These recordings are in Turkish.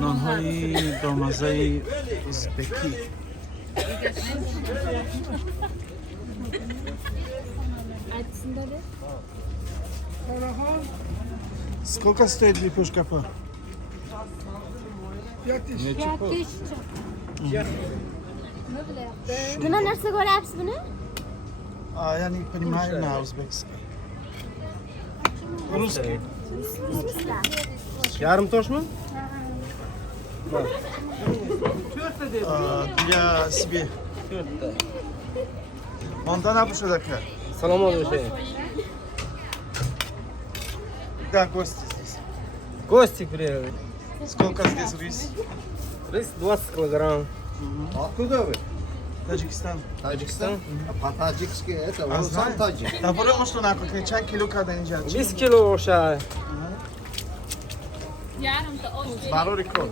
نانهای دامزه ازبکی. Сколько стоит лепешка по? 5000. Buna narsa koyarız bunu? Я не понимаю на узбекский. Русский. Yarım toş mu? Для себе. Ondan abi şu dakika. Salam oluyor şey. Да, гости здесь. Гости приехали. Сколько здесь рис? Рис 20 килограмм. Откуда вы? Таджикистан. Таджикистан. По-таджикски это, А он знаю. сам таджик. Да потому что на какой чай кило когда не жал. 20 kilo o'sha. Баро рекорд.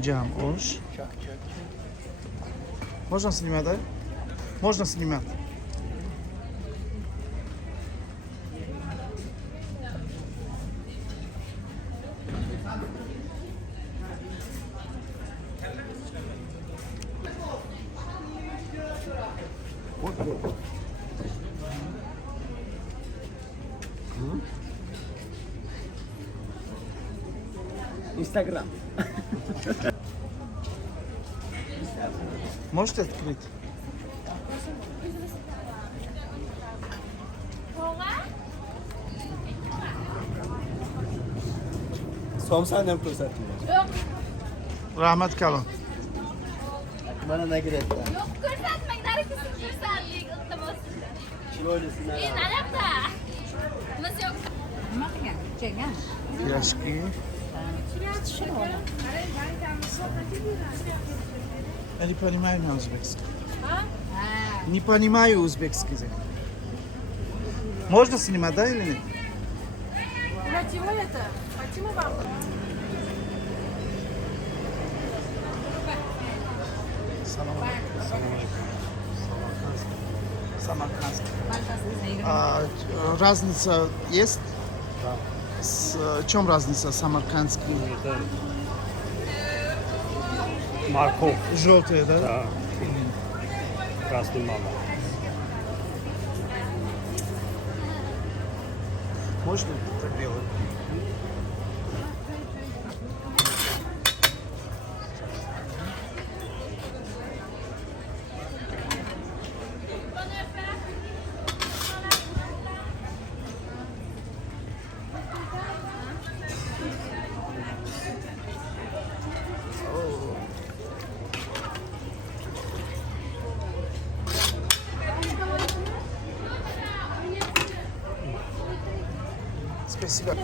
Джам, ош. Можно снимать, да? Можно снимать. Instagram. Можете открыть? Somsayla ko'rsatdilar. Rahmat kalın. Mana nima kerak? Yok ko'rsatmang, narigisi ko'rsatdik, iltimos. Chiroylisini. Naryoqda. Biz yo'q. Nima qilgan? Chaygan. Пирожки. Я не понимаю на узбекский. Не понимаю узбекский язык. Можно снимать, да или нет? Самаркандский. Разница есть? В чем разница самаркандский? Морковь, Желтые, да? да. Красный мало. Можно так белый? Спасибо.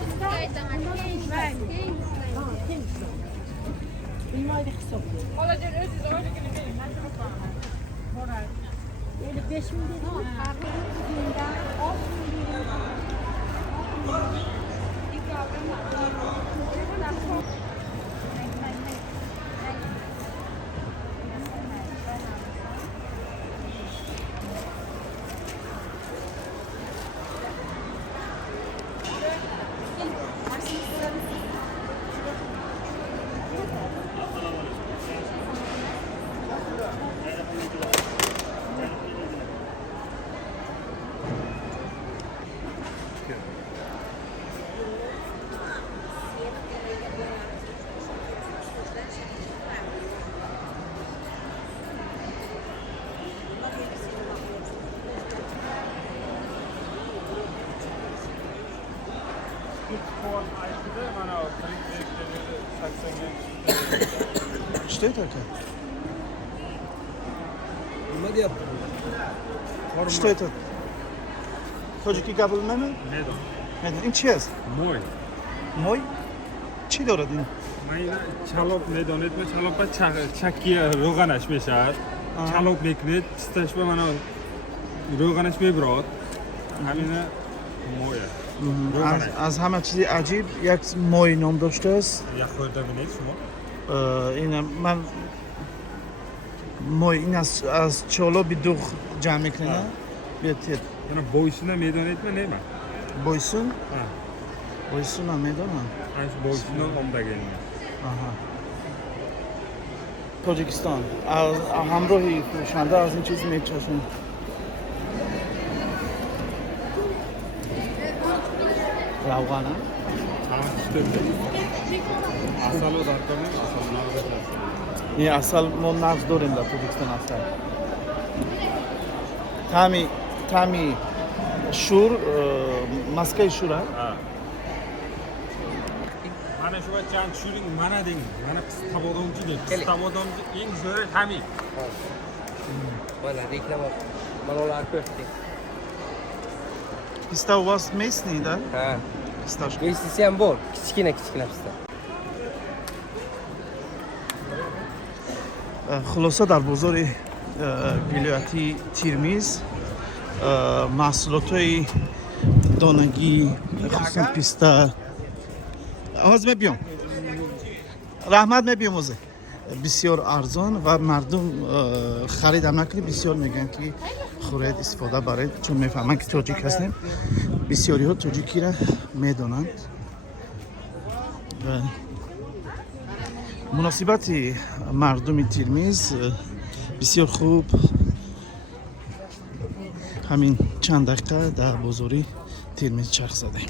Что это такое? Nima deyapti? Что это? Tojiki gabulmami? Nedo. In чиез? Мой. Мой? Чи дорад ин? Майна чалоп недонет ме чалопа чакия роганаш мешар. Чалоп мекнет, чисташба мана роганаш меброд. Хамина моя. از همه چیز عجیب یک ماهی نام داشته است. یا خورده بینید شما؟ این من ماهی این از چالا به دوغ جمع میکنه. بیاید یعنی بایشونه میدانید من نیمه؟ بایسون؟ ها. بایسون هم میدونم. از بایشونه آمده آها. تاجیکستان از همراهی فروشنده از این چیز میچشیم. روغن هم؟ اصل رو در کنیم، اصل نغز این اصل ما نغز داریم در تاجیکستان اصل. تامی شور مسکه شور هست؟ من شما چند شوری من دیم من پستابادم چیه پستابادم این زور تامی Voilà, reklama. Malolar köfte. Pista was mesni da? Ha. Pistaş. İsteyen bol. Kichkina pista. خلاصه در بازار ولایتی تیرمیز محصولات دانگی خصوصا پیستا آواز میبیام رحمت میبیام موزه بسیار ارزان و مردم خرید هم نکنی بسیار میگن که خورید استفاده برای چون میفهمن که تاجیک هستیم بسیاری ها تاجیکی را میدانند و مناسبت مردم تیرمیز بسیار خوب همین چند دقیقه در بازاری تیرمیز چرخ زدیم